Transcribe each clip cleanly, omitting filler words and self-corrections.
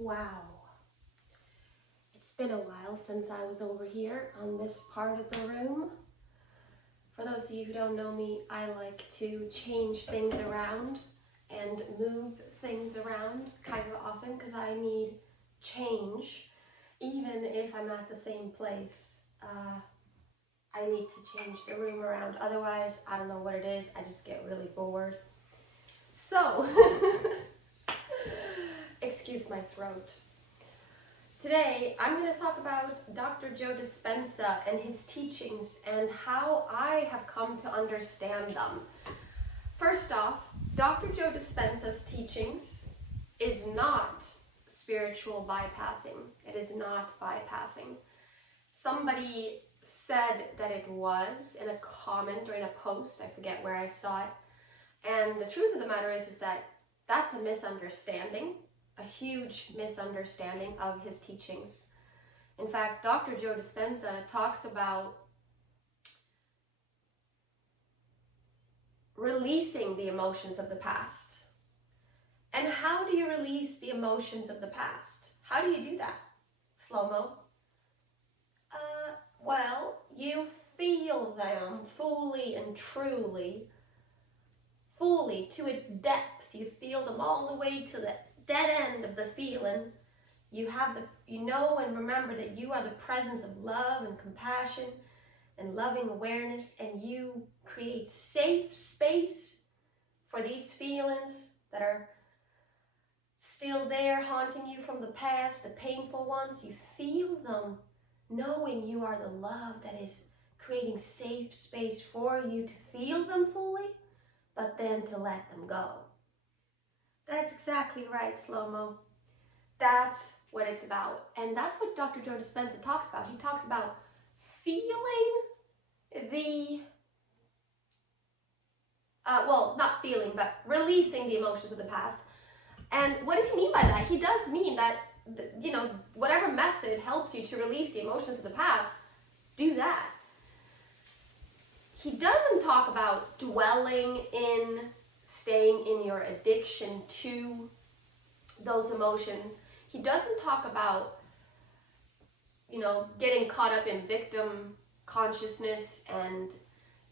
Wow. It's been a while since I was over here on this part of the room. For those of you who don't know me, I like to change things around and move things around kind of often because I need change. Even if I'm at the same place, I need to change the room around. Otherwise, I don't know what it is, I just get really bored. So, excuse my throat. Today, I'm going to talk about Dr. Joe Dispenza and his teachings and how I have come to understand them. First off, Dr. Joe Dispenza's teachings is not spiritual bypassing. It is not bypassing. Somebody said that it was in a comment or in a post, I forget where I saw it. And the truth of the matter is that that's a misunderstanding. A huge misunderstanding of his teachings. In fact, Dr. Joe Dispenza talks about releasing the emotions of the past. And how do you release the emotions of the past? How do you do that? Slow-mo. Well, you feel them fully and truly, fully to its depth. You feel them all the way to the dead end of the feeling. You know and remember that you are the presence of love and compassion and loving awareness, and you create safe space for these feelings that are still there haunting you from the past, the painful ones. You feel them knowing you are the love that is creating safe space for you to feel them fully, but then to let them go. That's exactly right, Slow-mo. That's what it's about. And that's what Dr. Joe Dispenza talks about. He talks about feeling not feeling, but releasing the emotions of the past. And what does he mean by that? He does mean that, whatever method helps you to release the emotions of the past, do that. He doesn't talk about staying in your addiction to those emotions. He doesn't talk about, getting caught up in victim consciousness and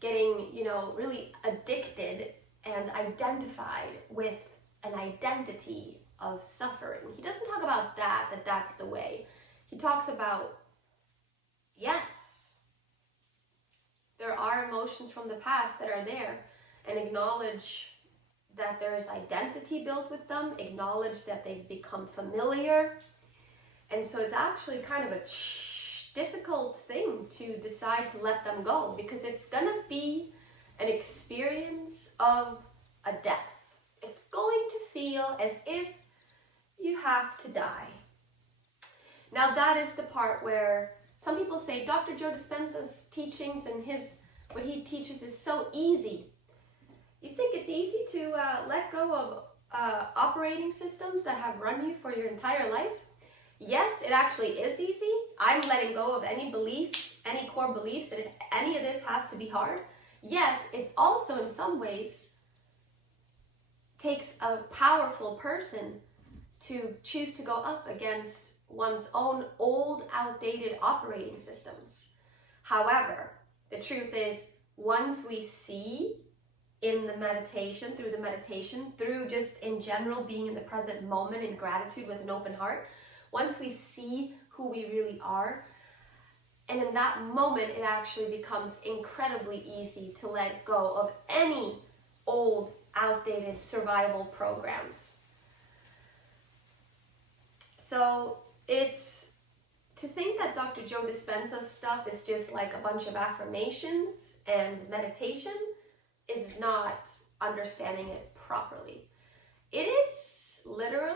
getting, really addicted and identified with an identity of suffering. He doesn't talk about that's the way. He talks about, yes, there are emotions from the past that are there, and acknowledge that there is identity built with them, acknowledge that they've become familiar. And so it's actually kind of a difficult thing to decide to let them go, because it's gonna be an experience of a death. It's going to feel as if you have to die. Now that is the part where some people say Dr. Joe Dispenza's teachings and what he teaches is so easy. You think it's easy to let go of operating systems that have run you for your entire life? Yes, it actually is easy. I'm letting go of any core beliefs that any of this has to be hard. Yet, it's also in some ways takes a powerful person to choose to go up against one's own old, outdated operating systems. However, the truth is, once we see in the meditation, through just in general being in the present moment in gratitude with an open heart, once we see who we really are, and in that moment it actually becomes incredibly easy to let go of any old, outdated survival programs. So it's to think that Dr. Joe Dispenza's stuff is just like a bunch of affirmations and meditation is not understanding it properly. It is literally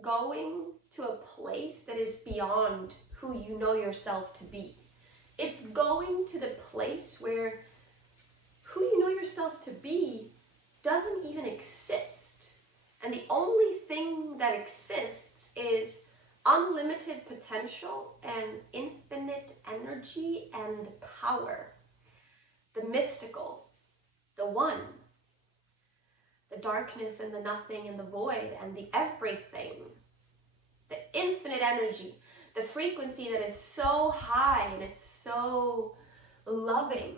going to a place that is beyond who you know yourself to be. It's going to the place where who you know yourself to be doesn't even exist. And the only thing that exists is unlimited potential and infinite energy and power. The mystical, the one, the darkness and the nothing and the void and the everything. the infinite energy, the frequency that is so high and it's so loving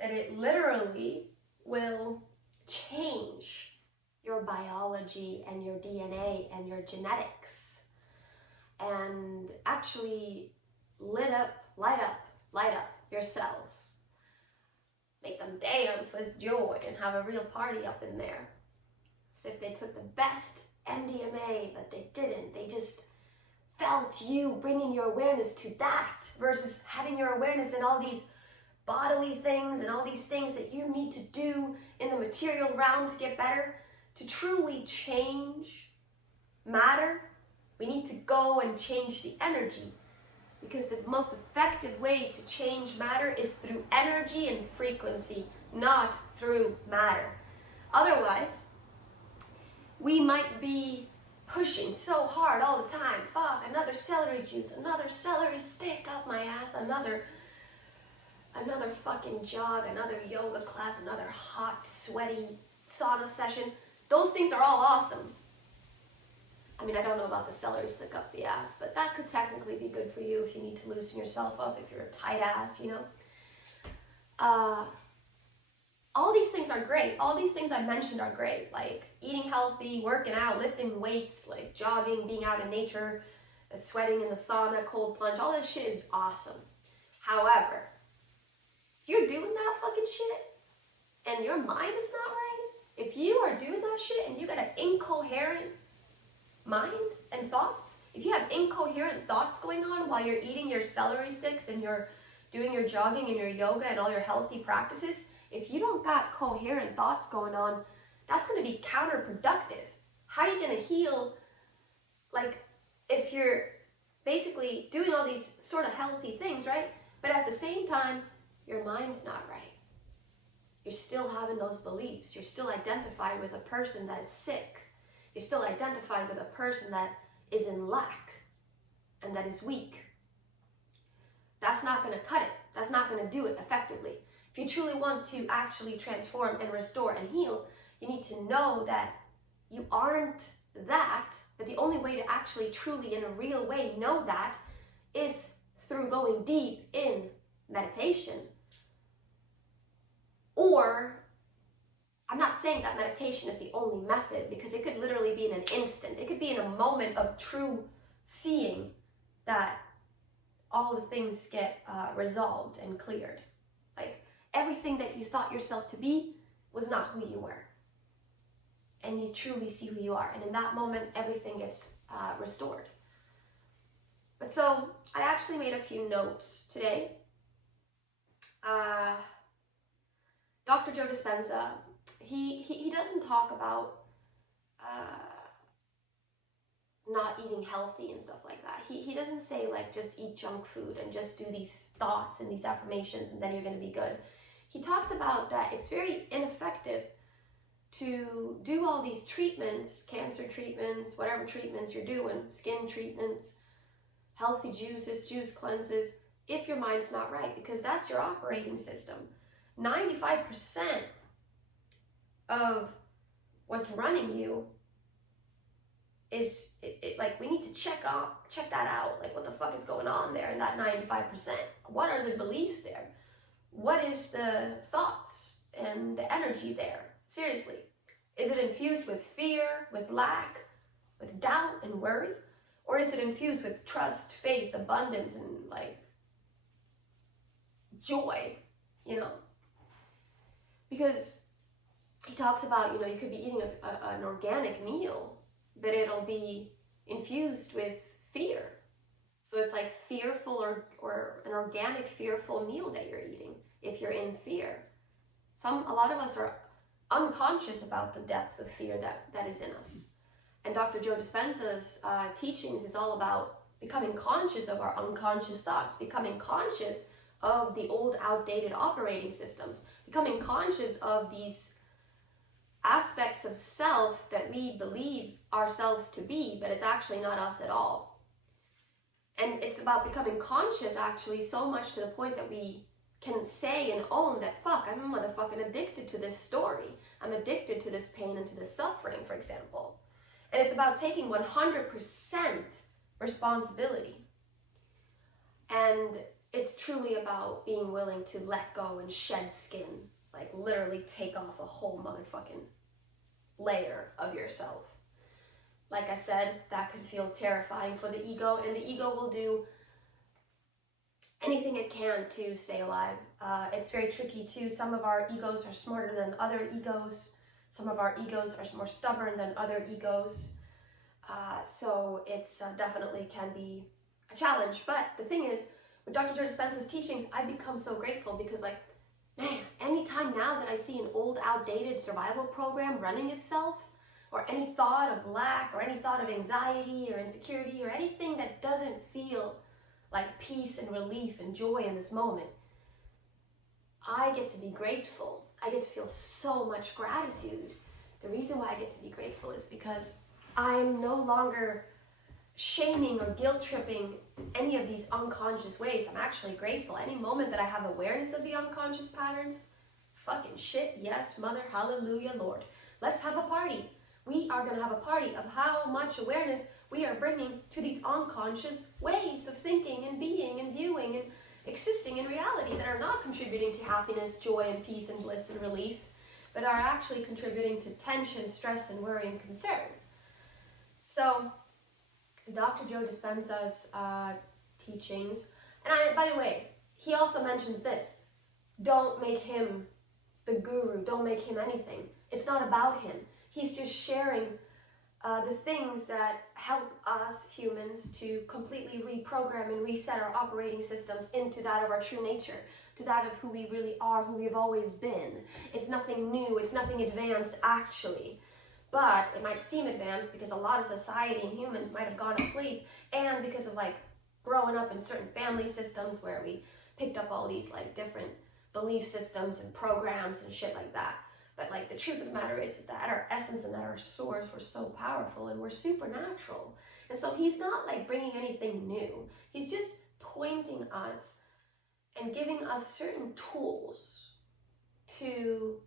that it literally will change your biology and your DNA and your genetics and actually light up your cells. Make them dance with joy and have a real party up in there. As if they took the best MDMA, but they didn't. They just felt you bringing your awareness to that versus having your awareness in all these bodily things and all these things that you need to do in the material realm to get better. To truly change matter, we need to go and change the energy, because the most effective way to change matter is through energy and frequency, not through matter. Otherwise, we might be pushing so hard all the time. Fuck, another celery juice, another celery stick up my ass, another fucking jog, another yoga class, another hot, sweaty sauna session. Those things are all awesome. I mean, I don't know about the celery stick up the ass, but that could technically be good for you if you need to loosen yourself up, if you're a tight ass, you know. All these things are great. All these things I mentioned are great, like eating healthy, working out, lifting weights, like jogging, being out in nature, sweating in the sauna, cold plunge. All this shit is awesome. However, if you're doing that fucking shit and your mind is not right, if you are doing that shit and you got an incoherent mind and thoughts, if you have incoherent thoughts going on while you're eating your celery sticks and you're doing your jogging and your yoga and all your healthy practices, if you don't got coherent thoughts going on, that's going to be counterproductive. How are you going to heal, like, if you're basically doing all these sort of healthy things, right? But at the same time, your mind's not right. You're still having those beliefs. You're still identified with a person that is sick. You're still identified with a person that is in lack and that is weak. That's not going to cut it. That's not going to do it effectively. If you truly want to actually transform and restore and heal, you need to know that you aren't that, but the only way to actually truly in a real way know that is through going deep in meditation. Or, I'm not saying that meditation is the only method, because it could literally be in an instant. It could be in a moment of true seeing that all the things get resolved and cleared. Like, everything that you thought yourself to be was not who you were. And you truly see who you are. And in that moment, everything gets restored. But so, I actually made a few notes today. Dr. Joe Dispenza, he doesn't talk about not eating healthy and stuff like that. He doesn't say, like, just eat junk food and just do these thoughts and these affirmations and then you're going to be good. He talks about that it's very ineffective to do all these treatments, cancer treatments, whatever treatments you're doing, skin treatments, healthy juices, juice cleanses, if your mind's not right, because that's your operating system. 95% of what's running you is, like, we need to check that out. Like, what the fuck is going on there in that 95%? What are the beliefs there? What is the thoughts and the energy there? Seriously. Is it infused with fear, with lack, with doubt and worry? Or is it infused with trust, faith, abundance, and, like, joy, you know? Because he talks about, you know, you could be eating an organic meal, but it'll be infused with fear. So it's like fearful or an organic fearful meal that you're eating if you're in fear. A lot of us are unconscious about the depth of fear that is in us. And Dr. Joe Dispenza's teachings is all about becoming conscious of our unconscious thoughts, becoming conscious of the old outdated operating systems, becoming conscious of these aspects of self that we believe ourselves to be, but it's actually not us at all. And it's about becoming conscious, actually, so much to the point that we can say and own that, fuck, I'm motherfucking addicted to this story. I'm addicted to this pain and to this suffering, for example. And it's about taking 100% responsibility. And it's truly about being willing to let go and shed skin, like literally take off a whole motherfucking layer of yourself. Like I said, that can feel terrifying for the ego, and the ego will do anything it can to stay alive. It's very tricky too. Some of our egos are smarter than other egos. Some of our egos are more stubborn than other egos. So it's definitely can be a challenge. But the thing is, with Dr. Joe Dispenza's teachings, I've become so grateful because, like, man, anytime now that I see an old, outdated survival program running itself, or any thought of lack, or any thought of anxiety or insecurity, or anything that doesn't feel like peace and relief and joy in this moment, I get to be grateful. I get to feel so much gratitude. The reason why I get to be grateful is because I'm no longer shaming or guilt tripping any of these unconscious ways. I'm actually grateful. Any moment that I have awareness of the unconscious patterns, fucking shit, yes, mother, hallelujah, Lord. Let's have a party. We are going to have a party of how much awareness we are bringing to these unconscious ways of thinking and being and viewing and existing in reality that are not contributing to happiness, joy, and peace and bliss and relief, but are actually contributing to tension, stress, and worry and concern. So, Dr. Joe Dispenza's teachings, and by the way, he also mentions this: don't make him the guru, don't make him anything. It's not about him. He's just sharing the things that help us humans to completely reprogram and reset our operating systems into that of our true nature, to that of who we really are, who we've always been. It's nothing new, it's nothing advanced actually. But it might seem advanced because a lot of society and humans might have gone asleep, and because of like growing up in certain family systems where we picked up all these like different belief systems and programs and shit like that. But like the truth of the matter is that at our essence and at our source, we're so powerful and we're supernatural. And so he's not like bringing anything new. He's just pointing us and giving us certain tools to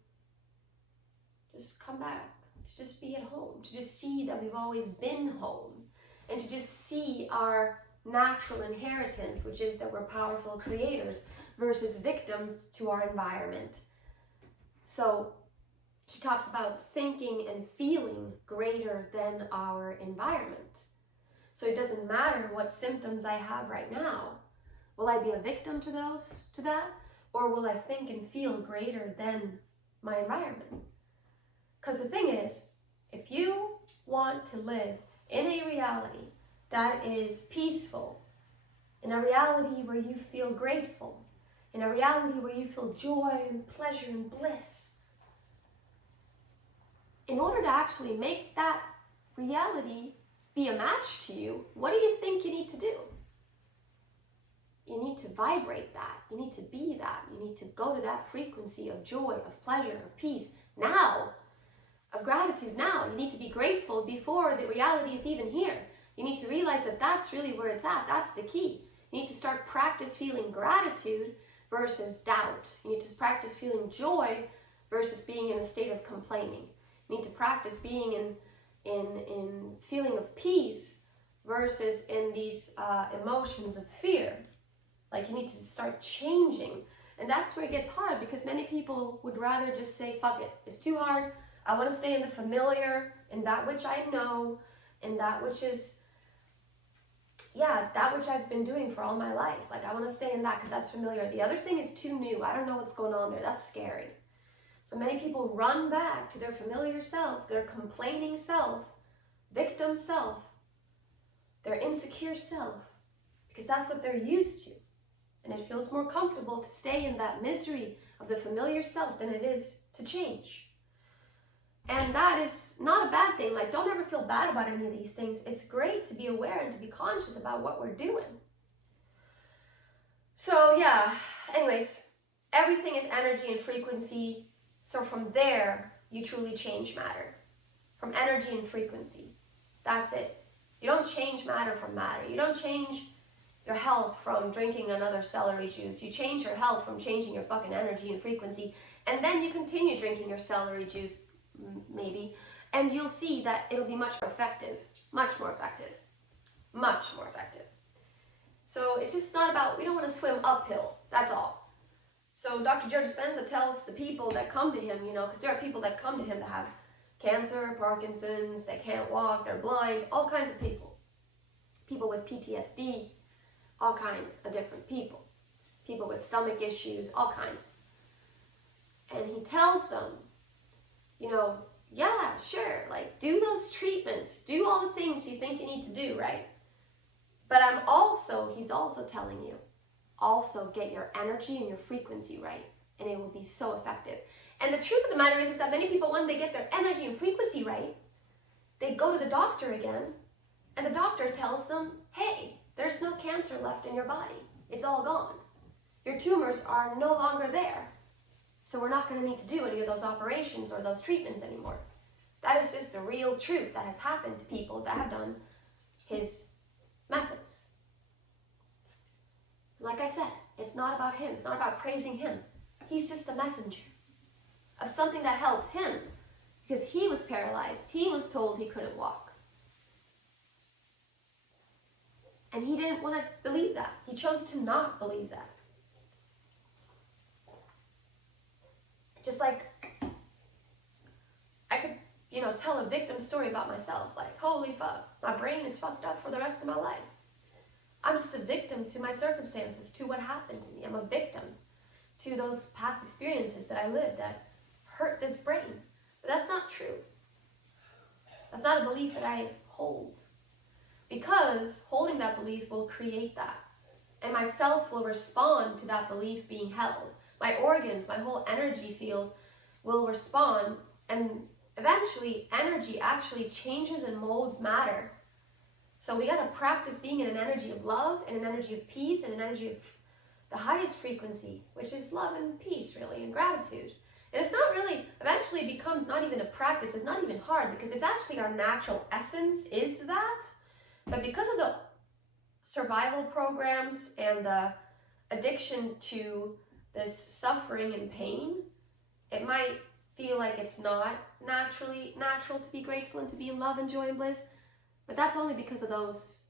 just come back, to just be at home, to just see that we've always been home, and to just see our natural inheritance, which is that we're powerful creators versus victims to our environment. So he talks about thinking and feeling greater than our environment. So it doesn't matter what symptoms I have right now. Will I be a victim to that? Or will I think and feel greater than my environment? Because the thing is, if you want to live in a reality that is peaceful, in a reality where you feel grateful, in a reality where you feel joy and pleasure and bliss, in order to actually make that reality be a match to you, what do you think you need to do? You need to vibrate that. You need to be that. You need to go to that frequency of joy, of pleasure, of peace now, of gratitude now. You need to be grateful before the reality is even here. You need to realize that that's really where it's at. That's the key. You need to start practice feeling gratitude versus doubt. You need to practice feeling joy versus being in a state of complaining. You need to practice being in feeling of peace versus in these emotions of fear. Like you need to start changing. And that's where it gets hard, because many people would rather just say, fuck it, it's too hard. I want to stay in the familiar, in that which I know, in that which is, that which I've been doing for all my life. Like I want to stay in that because that's familiar. The other thing is too new. I don't know what's going on there. That's scary. So many people run back to their familiar self, their complaining self, victim self, their insecure self, because that's what they're used to. And it feels more comfortable to stay in that misery of the familiar self than it is to change. And that is not a bad thing. Like, don't ever feel bad about any of these things. It's great to be aware and to be conscious about what we're doing. So yeah, anyways, everything is energy and frequency. So from there, you truly change matter. From energy and frequency. That's it. You don't change matter from matter. You don't change your health from drinking another celery juice. You change your health from changing your fucking energy and frequency. And then you continue drinking your celery juice, maybe. And you'll see that it'll be much more effective. Much more effective. Much more effective. So it's just not about, we don't want to swim uphill, that's all. So Dr. Joe Dispenza tells the people that come to him, because there are people that come to him that have cancer, Parkinson's, they can't walk, they're blind, all kinds of people. People with PTSD, all kinds of different people. People with stomach issues, all kinds. And he tells them, yeah, sure, like do those treatments, do all the things you think you need to do, right? But he's also telling you, also get your energy and your frequency right, and it will be so effective. And the truth of the matter is that many people, when they get their energy and frequency right, they go to the doctor again, and the doctor tells them, hey, there's no cancer left in your body. It's all gone. Your tumors are no longer there. So we're not going to need to do any of those operations or those treatments anymore. That is just the real truth that has happened to people that have done his methods. Like I said, it's not about him. It's not about praising him. He's just a messenger of something that helped him because he was paralyzed. He was told he couldn't walk. And he didn't want to believe that. He chose to not believe that. Just like I could, tell a victim story about myself, like, holy fuck, my brain is fucked up for the rest of my life. I'm just a victim to my circumstances, to what happened to me. I'm a victim to those past experiences that I lived that hurt this brain. But that's not true. That's not a belief that I hold. Because holding that belief will create that. And my cells will respond to that belief being held. My organs, my whole energy field will respond, and eventually energy actually changes and molds matter. So we got to practice being in an energy of love, and an energy of peace, and an energy of the highest frequency, which is love and peace, really, and gratitude. And it's not really, eventually it becomes not even a practice, it's not even hard, because it's actually our natural essence is that. But because of the survival programs and the addiction to this suffering and pain, it might feel like it's not natural to be grateful and to be in love and joy and bliss, but that's only because of those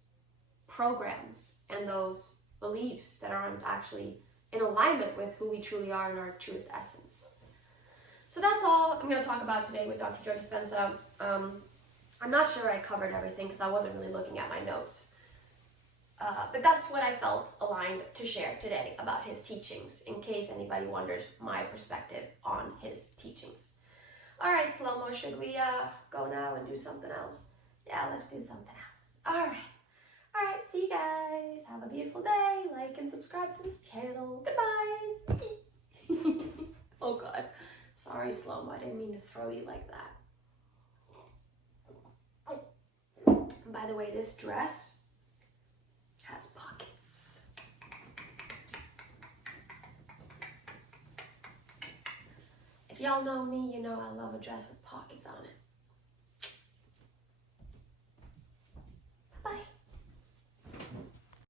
programs and those beliefs that aren't actually in alignment with who we truly are in our truest essence. So that's all I'm going to talk about today with Dr. Joe Dispenza. I'm not sure I covered everything because I wasn't really looking at my notes. But that's what I felt aligned to share today about his teachings, in case anybody wonders my perspective on his teachings. All right, Slow-Mo, should we go now and do something else? Yeah, let's do something else. All right, see you guys. Have a beautiful day. Like and subscribe to this channel. Goodbye. Oh, God. Sorry, Slow-Mo. I didn't mean to throw you like that. And by the way, this dress has pockets. If y'all know me, you know I love a dress with pockets on it.